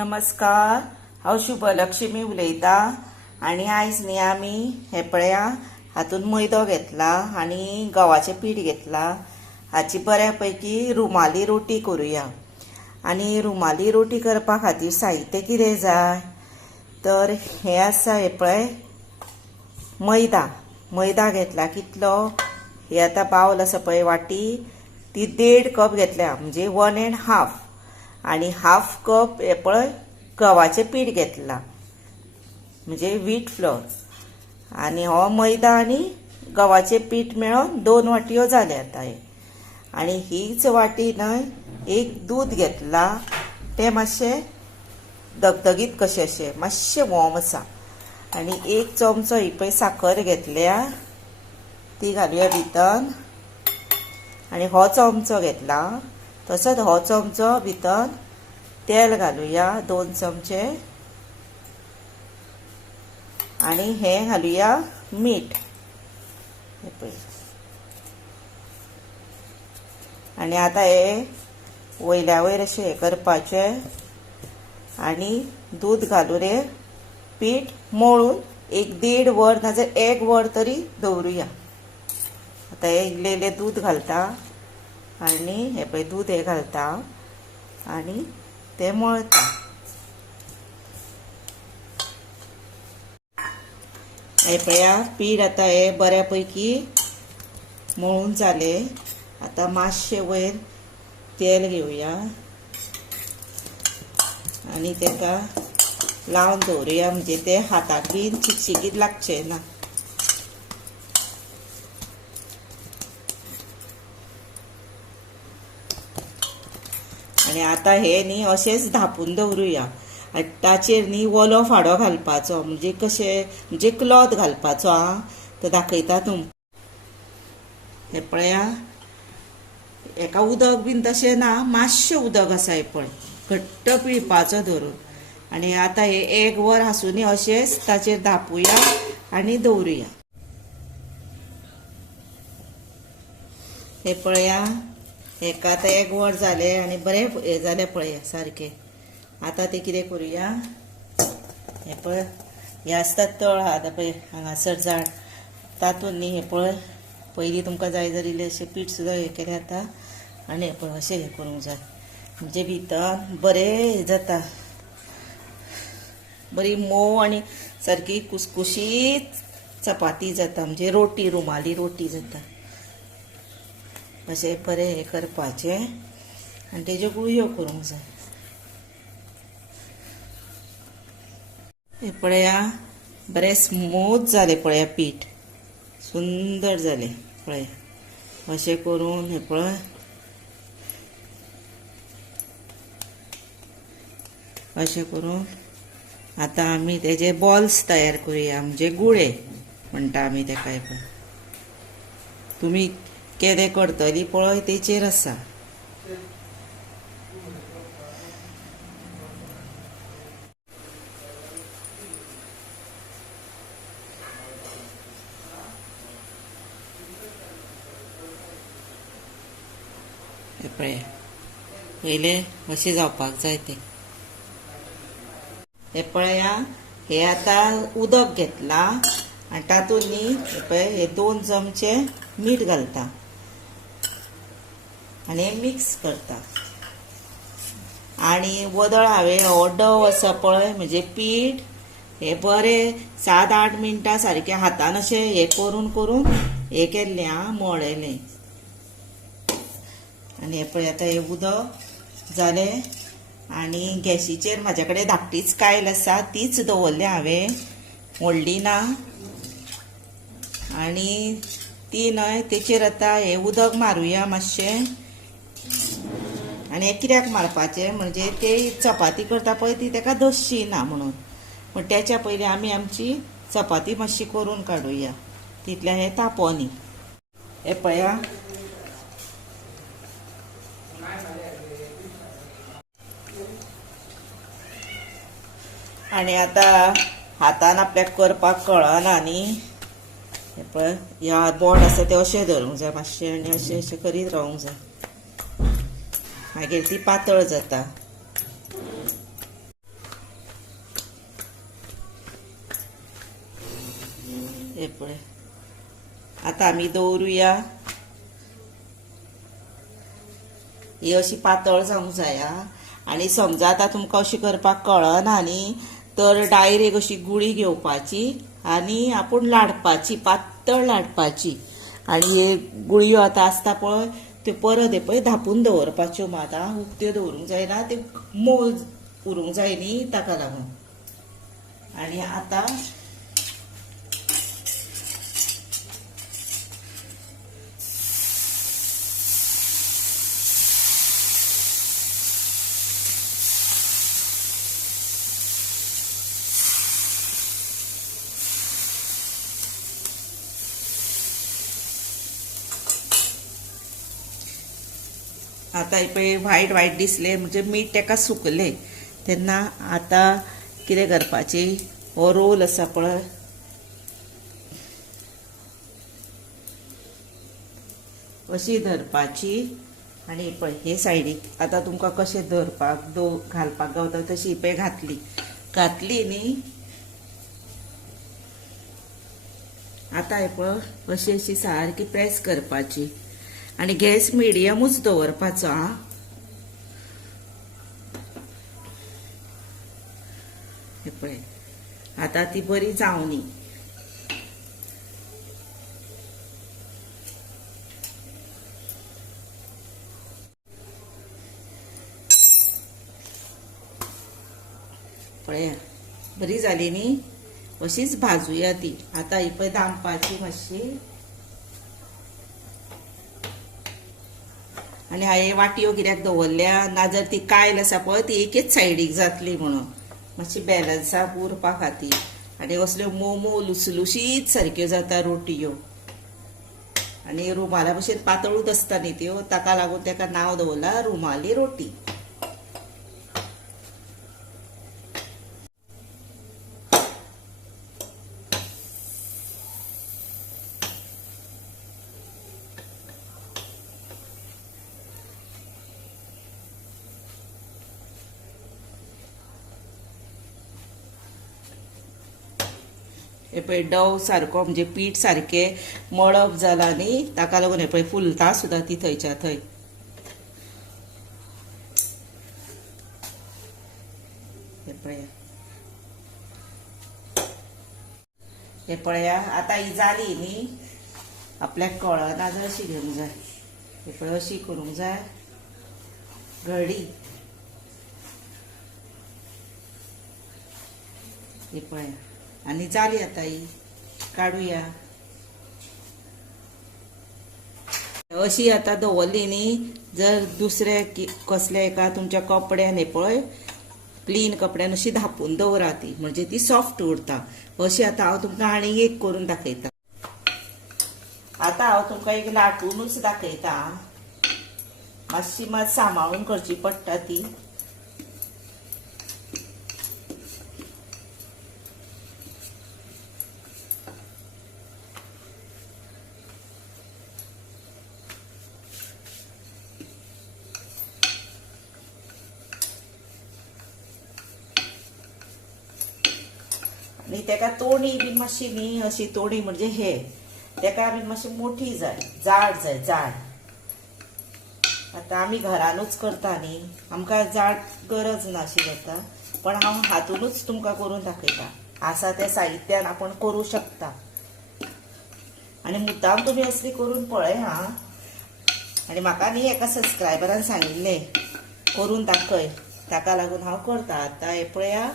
नमस्कार, हांव शुभलक्ष्मी उलयता आनी आयज न्ही आमी हे पळया हातून मैदो घेतला आनी गव्हाचें पीठ घेतला. हाची बऱ्या पैकी रुमाली रोटी करूया. आनी रुमाली रोटी करपा खातीर साहित्य कितें जाय तर हे आसा, हे पळय मैदा घेतला. कितलो? हे आतां बावल आसा पळय वाटी, ती 1.5 कप घेतल्या, म्हणजे 1.5. आणि 1/2 कप हे पळय गव्हाचें पीठ घेतला, म्हणजे व्हीट फ्लोर. आणि हो मैदा आणि गव्हाचें पीठ मेळोन 2 वाटयो जाले आता हे. आणि हीच वाटी न्हय एक दूद घेतला, ते मातशें धगधगीत कशें अशें मातशें वोम आसा. आणि 1 चमचो ही पळय साखर घेतल्या, ती घालुया भितर. आणि हो चमचो घेतला, तसोच हो चमचो भितर तेल घालुया 2 चमचे. आणि हे घालुया मीठ, हे पळय. आणि आता हे वयल्या वयर अशें हे करपाचें आणि दूद घालून हे पीठ मळून 1.5 वर नाजाल्यार 1 वर तरी दवरुया. आता हे इल्लें दूद घालता आणि हे पळय दूद हे घालता आणि ते मळता. हे पळया पीठ आता हे बऱ्या पैकी मळून जाले. आता मातशें वयर तेल घेवया आणि तेका लावन दवरुया, म्हणजे ते हाताक बीन चिकचिकीत लागचे ना. आणि आता हे न्ही अशेंच धापून दवरुया. ताचेर न्ही ओलो फाडो घालपाचो, म्हणजे कशें, म्हणजे क्लॉथ घालपाचो. तो दाखयता तुमकां. हे पळया, हेका उदक बीन तशें ना, मातशें उदक आसा हे पळय, घट्ट पिळपाचो धरून. आणि आता हे 1 वर हांसून अशेंच ताचेर धापूया आणि दवरुया. हे पळया, हेका आतां 1 वर जाले आणि बरें हे जाले पळया सारखे. आता ते कितें करूया, हे पळय हे आसता तळ आहा पळय हांगासर झाड, तातूंत न्ही हे पळय पयलीं तुमकां जाय जर इल्लें अशें पीठ सुद्दां हें केलें जाता. आनी हे पळय अशें हें करूंक जाय, म्हणजे भितर बरें हें जाता, बरी मोव आणि सारकी कुसकुशीत चपाती जाता, म्हणजे रोटी, रुमाली रोटी जाता. अशें बरें हें करपाचें आनी तेज्यो गुळयो करूंक जाय. हे पळया बरें स्मूथ जालें पळया, पीठ सुंदर जालें पळय. अशें करून हे पळय अशें करून आतां आमी तेजे बॉल्स तयार करुया, म्हणजे गुळे म्हणटा आमी तेका. हे पळय तुमी केदें करतली पळय तेचेर आसा. हे पळय पयले अशें जावपाक जाय ते. हे पळया, हे आतां उदक घेतला आनी तातूंत न्ही हे पळय हे 2 चमचे मीठ घालता आनी हे मिक्स करता. आणि वदळ हांवें हो डव आसा पळय, म्हणजे पीठ, हे बरें 7-8 मिनटां सारकें हातान अशें हे करून करून हे केल्लें, मळयलें. आणि हे पळय आतां हे उदक जालें. आणि गॅसीचेर म्हाजे कडेन धाकटीच कायल आसा, तीच दवरली हांवें, व्हडली ना. आणि ती न्हय तेचेर आतां हे उदक मारुया मातशें. आणि हे कित्याक मारपाचें, म्हणजे ते चपाती करता पळय ती तेका दसची ना म्हणून. पण त्याच्या पयलीं आमी आमची चपाती मातशी करून काडुया, तितलें हें तापोनी. हे पळया आणि आतां हातान आपल्याक करपाक कळना न्ही. हे पळय ह्या बोट आसा ते अशें धरूंक जाय मातशें, आनी अशें अशें करीत रावूंक जाय, मागीर ती पातळ जाता. हे पळय आता आमी दवरुया. ही अशी पातळ जावंक जाय आनी समजा आतां तुमकां अशी करपाक कळना न्ही तर डायरेक्ट अशी गुळी घेवपाची आनी आपूण लाडपाची, पातळ लाडपाची. आनी हे गुळयो आतां आसता पळय त्यो परत हे पळय धापून दवरपाच्यो. मात उक्त्यो दवरूंक जायना, त्यो मोव उरूंक जाय न्ही ताका लागून. आनी आतां आतां हे पळय व्हायट व्हायट दिसले म्हणजे मीठ तेका सुकले. तेन्ना आतां कितें करपाचें, हो रोल आसा पळय अशी धरपाची आनी पळय हे सायडीक आतां तुमकां कशें धरपाक घालपाक गावता तशी पळय घातली न्ही. आतां हे पळय अशी अशी सारकी प्रेस करपाची आनी गॅस मिडियमूच दवरपाचो हे पळय आतां ती बरी जावनी. पळया बरी जाली न्ही. अशीच भाजूया ती. आतां ही पळय दामपाची मातशी आनी हांवें वाटयो कित्याक दवरल्या नाजाल्यार ती कायल आसा पळय ती एकेच सायडीक जातली म्हणून मातशी बॅलन्साक उरपा खातीर. आनी असल्यो मोव मोव लुसलुशीत सारक्यो जाता रोटयो. आनी रुमाला भशेन पातळूच आसता न्ही त्यो ताका लागून ताका नांव दवरलां रुमाली रोटी. हे पळय डव सारको म्हणजे पीठ सारकें मळप जाला न्ही ताका लागून हे पळय फुलता सुद्दां ती थंयच्या थंय. हे पळया आतां ही जाली न्ही. आपल्याक कळना जर अशी घेवंक जाय. हे पळय अशी करूंक जाय घडी. हे पळया आनी जाली आतां ही काडुया. अशी आतां दवरली न्ही जर दुसरे कसले एका तुमच्या कपड्यान हे पळय क्लीन कपड्यान अशी धापून दवरा ती म्हणजे ती सॉफ्ट उरता. अशी आतां हांव तुमकां आनी एक करून दाखयता. आतां हांव तुमकां एक लाटूनच दाखयता. मातशी मात सांबाळून करची पडटा ती. आनी तेका तोणी बी मातशी न्ही अशी तोणी म्हणजे हे तेका बी मातशी मोठी जाय, जाड जाय, जाड. आतां आमी घरानूच करता न्ही आमकां जाड गरज ना अशी जाता. पण हांव हातूनच तुमकां करून दाखयता. आसा त्या साहित्यान आपण करूं शकता. आनी मुद्दाम तुमी असली करून पळय हां. आनी म्हाका न्ही एका सबस्क्रायबरान सांगिल्लें करून दाखय ताका लागून हांव करता. आतां हे पळया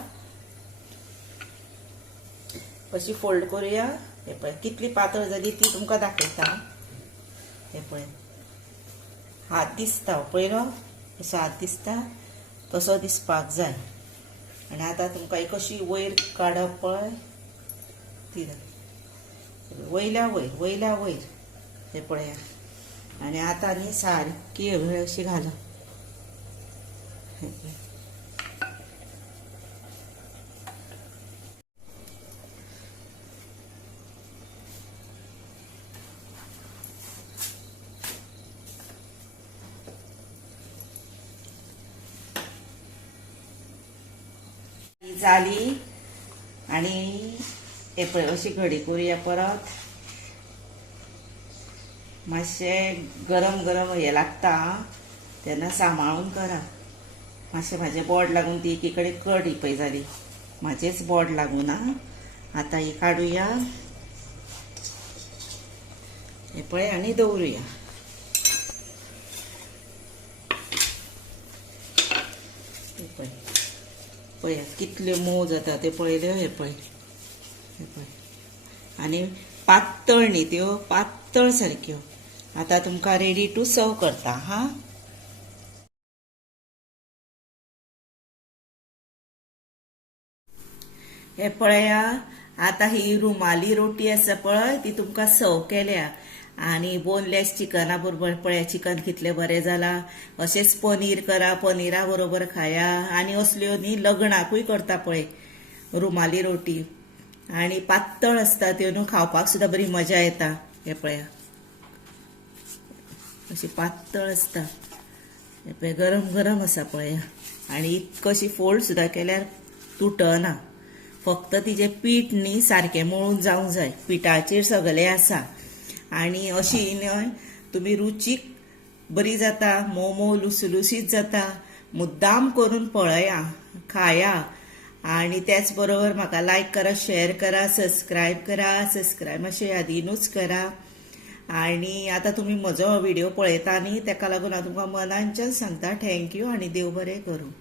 कशी फोल्ड करूया. हे पळय कितली पातळ जाली ती तुमकां दाखयता. हे पळय हात दिसता पळयलो असो हात दिसता तसो दिसपाक जाय. आनी आतां तुमकां एक अशी वयर काडप पळय ती वयल्या वयर वयल्या वयर. हे पळया आनी आतां न्ही सारकी अशी घालप. हे पळय जाली. आणि हे पळय अशी घडी करूया परत. मातशें गरम गरम हे लागता तेन्ना सांबाळून करा. मातशें म्हाजें बोट लागून ती एकी कडेन कडी पळय जाली, म्हाजेच बोट लागून आं. आतां ही काडुया, हे पळय आनी दवरुया. पळय पळय कितल्यो मोव जाता ते पळयल्यो. हे पळय हे पळय आनी पातळ न्ही त्यो, पातळ सारक्यो. आतां तुमकां रेडी टू सर्व करता हां. हे पळया, आतां ही रुमाली रोटी आसा पळय ती तुमकां सर्व केल्या. आनी बोनलेस चिकना बरोबर पळया चिकन कितलें बरें जालां. अशेंच पनीर करा, पनिरा बरोबर खाया. आनी असल्यो न्ही लग्नाकूय करता पळय रुमाली रोटी, आनी पातळ आसता त्यो न्हू, खावपाक सुद्दां बरी मजा येता. हे पळया अशी पातळ आसता. हे पळय गरम गरम आसा पळया. आनी इतकशी फोल्ड सुद्दां केल्यार तुटना. फक्त तिचें पीठ न्ही सारकें मळून जावंक जाय. पिठाचेर सगळें आसा. आनी अशी न्हय तुमी रुचीक बरी जाता, मोव मोव लुसलुसीत जाता. मुद्दाम करून पळया, खाया. आनी त्याच बरोबर म्हाका लायक करा, शेअर करा, सबस्क्रायब करा. सबस्क्रायब मातशें यादीनूच करा. आनी आतां तुमी म्हजो व्हिडिओ पळयता न्ही, तेका लागून हांव तुमकां मनांच्यान सांगता थँक्यू आनी देव बरें करूं.